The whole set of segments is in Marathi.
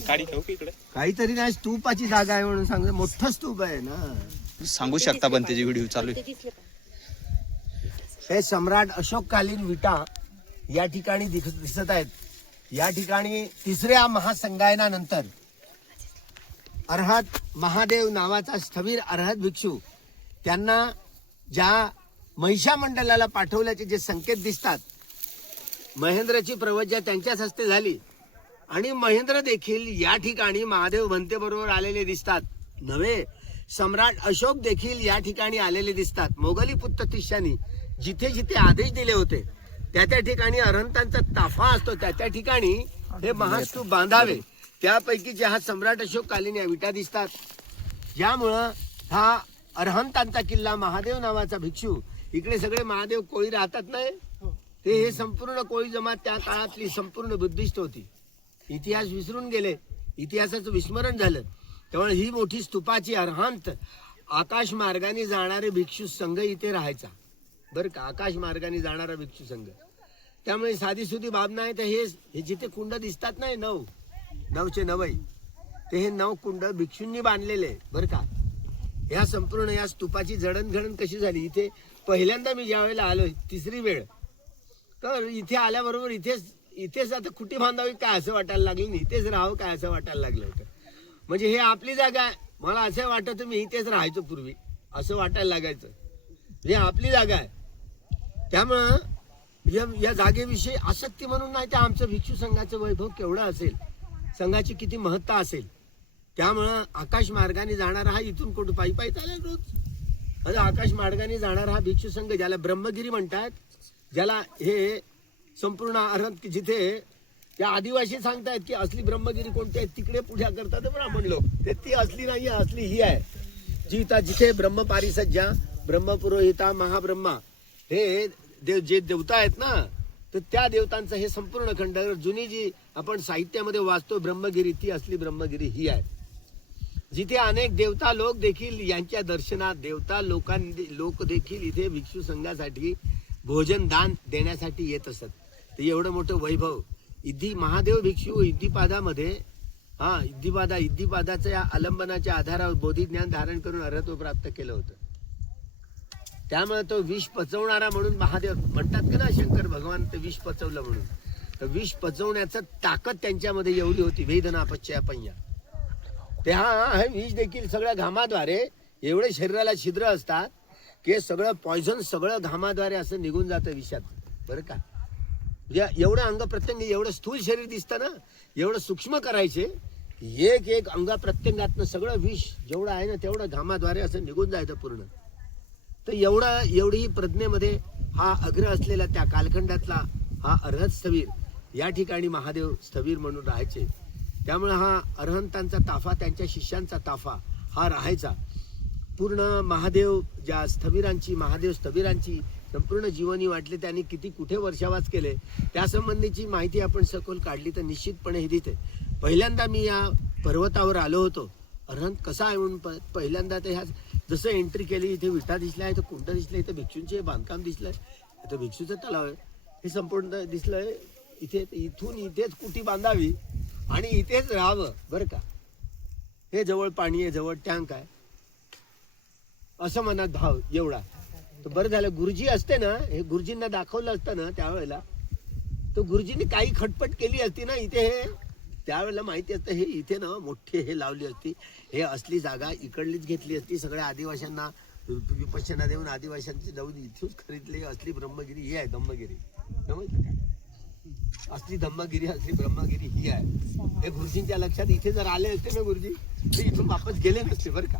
काहीतरी नाही, स्तूपाची जागा आहे म्हणून सांग, मोठं स्तूप आहे ना. सांगू शकता पण त्याची व्हिडिओ चालू आहे. हे सम्राट अशोककालीन विटा या ठिकाणी दिसत आहेत. या ठिकाणी तिसऱ्या महासंगायनानंतर अर्हत महादेव नावाचा स्थवीर अर्हत भिक्षू त्यांना ज्या महिषा मंडलाला पाठवल्याचे जे संकेत दिसतात, महेंद्रची प्रवज्या त्यांच्याच हस्ते झाली आणि महेंद्र देखील या ठिकाणी महादेव भंते बरोबर आलेले दिसतात. नव्हे, सम्राट अशोक देखील या ठिकाणी आलेले दिसतात. मोगली पुत्र तिष्यानी जिथे जिथे आदेश दिले होते त्या त्या ठिकाणी अरहंतांचा ताफा असतो, त्या त्या ठिकाणी हे महास्तूप बांधावे. त्यापैकी हा सम्राट अशोककालीन या विटा दिसतात. ज्यामुळं हा अरहंतांचा किल्ला महादेव नावाचा भिक्षू, इकडे सगळे महादेव कोळी राहतात नाही, ते हे संपूर्ण कोळी जमात त्या काळातली संपूर्ण बुद्धिस्ट होती. इतिहास विसरून गेले, इतिहासाचं विस्मरण झालं. त्यामुळे ही मोठी स्तूपाची अरहंत आकाश मार्गाने जाणारे भिक्षू संघ इथे राहायचा बरं का. आकाश मार्गाने जाणारा भिक्षू संघ, त्यामुळे साधी सुधी बाब नाही. तर हे जिथे कुंड दिसतात नाही, 9चे 9, ते हे 9 कुंड भिक्षूंनी बांधलेले बरं का. या संपूर्ण या स्तूपाची जडणघडण कशी झाली, इथे पहिल्यांदा मी ज्या वेळेला आलोय, तिसरी वेळ, तर इथे आल्याबरोबर इथेच आता कुठे बांधावी काय असं वाटायला लागलं, इथेच राहावं काय असं वाटायला लागलं होतं. म्हणजे हे आपली जागा आहे. मला असं वाटत मी इथेच राहायचो पूर्वी, असं वाटायला लागायचं. हे आपली जागा आहे. त्यामुळं या जागेविषयी आसक्ती म्हणून नाही, तर आमचं भिक्षू संघाचं वैभव केवढं असेल, संघाची किती महत्ता असेल. त्यामुळं आकाश मार्गाने जाणारा हा इथून कुठं पायी चालेल रोज. आता आकाश मार्गाने जाणारा हा भिक्षू संघ, ज्याला ब्रह्मगिरी म्हणतात, ज्याला हे संपूर्ण अरहंत जिथे त्या आदिवासी सांगतायत की असली ब्रह्मगिरी कोणती आहे, तिकडे पूजा करतात ब्राह्मण लोक, ते ती असली नाही, असली ही आहे जिथे ब्रह्मपारिसज्जा, ब्रह्मपुरोहिता, महाब्रह्मा हे जे देवता आहेत ना, तर त्या देवतांचं हे संपूर्ण खंड, जुनी जी आपण साहित्यामध्ये वाचतो ब्रह्मगिरी, ती असली ब्रह्मगिरी ही आहे. जिथे अनेक देवता लोक देखील यांच्या दर्शनात, देवता लोक देखील इथे भिक्षू संघासाठी भोजन दान देण्यासाठी येत असत. तर एवढं मोठं वैभव इद्दी महादेव भिक्षू इद्दीपादामध्ये इद्दीपादाच्या या आलंबनाच्या आधारावर बोधिज्ञान धारण करून अर्हत्व प्राप्त केलं होतं. त्यामुळे तो विष पचवणारा म्हणून महादेव म्हणतात का ना, शंकर भगवान ते विष पचवलं म्हणून. तर विष पचवण्याचं ताकद त्यांच्यामध्ये एवढी होती, वेदना पश्चयापय्या. हे विष देखील सगळ्या घामाद्वारे, एवढे शरीराला छिद्र असतात की सगळं पॉयझन सगळं घामाद्वारे असं निघून जातं विषात बरं का. एवढं अंग प्रत्यंग, एवढं स्थूल शरीर दिसतं ना, एवढं सूक्ष्म करायचे, एक अंग प्रत्यंगातनं सगळं विष जेवढं आहे ना तेवढं घामाद्वारे असं निघून जायचं पूर्ण. तर एवढी प्रज्ञेमध्ये हा अग्र असलेला त्या कालखंडातला हा अर्हत स्थवीर, या ठिकाणी महादेव स्थवीर म्हणून राहायचे. त्यामुळे हा अरहंतांचा ताफा, त्यांच्या शिष्यांचा ताफा हा राहायचा. पूर्ण महादेव ज्या स्थवीरांची, महादेव स्थवीरांची संपूर्ण जीवनी वाटले, त्यांनी किती कुठे वर्षावास केले त्यासंबंधीची माहिती आपण सखोल काढली तर निश्चितपणे हे दिसते. पहिल्यांदा मी या पर्वतावर आलो होतो, अरहंत कसा आहे म्हणून पहिल्यांदा ते ह्या जसं एंट्री केली, इथे विटा दिसल्या, इथं कुंड दिसलं, इथं भिक्षूंचे बांधकाम दिसलंय, इथं भिक्षूचं तलाव आहे, हे संपूर्ण दिसलंय. इथून इथेच कुटी बांधावी आणि इथेच राहावं बरं का. हे जवळ पाणी आहे, जवळ टँक आहे, असं मनात भाव एवढा. तर बरं झालं गुरुजी असते ना, हे गुरुजींना दाखवलं असतं ना त्यावेळेला, तर गुरुजींनी काही खटपट केली असती ना इथे, हे त्यावेळेला माहिती असतं हे इथे ना मोठी हे लावली असती, हे असली जागा इकडलीच घेतली असती, सगळ्या आदिवाशांना विपश्यना देऊन आदिवाशांची जाऊन इथूच खरीदली असली ब्रह्मगिरी ही आहे. धम्मगिरी असली धम्मगिरी, असली ब्रह्मगिरी ही आहे. हे गुरुजींच्या लक्षात इथे जर आले असते ना गुरुजी, तर इथून वापस गेले नसते बरं का.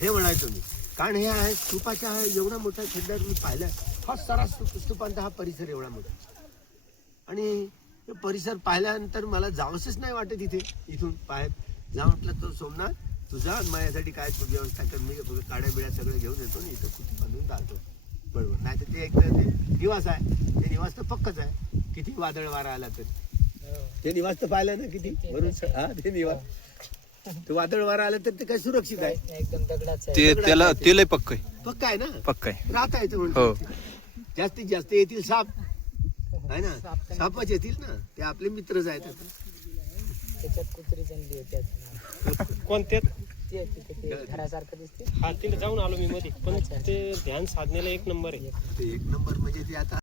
हे म्हणायचो मी, कारण हे आहे स्तूपाच्या एवढा मोठा खड्डा मी पाहिला, हा सारा स्तूपांचा हा परिसर एवढा मोठा, आणि परिसर पाहिल्यानंतर मला जावंसच नाही वाटत इथे. इथून बाहेर जा म्हटलं तर सोमनाथ तुझा माझ्यासाठी काय तू व्यवस्था कर, मी काड्या बिड्या सगळे घेऊन येतो आणि इथं कुठे बांधून जातो बरोबर. नाही तर ते एक तर ते निवास आहे, ते निवास तर पक्कच आहे, किती वादळ वारा आला तर ते निवास तर पाहिलं ना किती भरून. हा ते निवास, ते वादळ वारा आलं तर ते काय सुरक्षित आहे एकदम दगडाचं ते त्याला तेल पक्क आहे, पक्का आहे ना, पक्का आहे. राहता येतं म्हणतो. जास्तीत जास्त येतील साप आहे ना, सापच येतील ना, ते आपले मित्रच आहेत. त्याच्यात कुत्री जणली होती कोणत्यात ते तिथे ते घरासारखं दिसते हा तिला जाऊन आलो मी मध्ये पण ते ध्यान साधण्याला एक नंबर आहे ते एक नंबर म्हणजे ते आता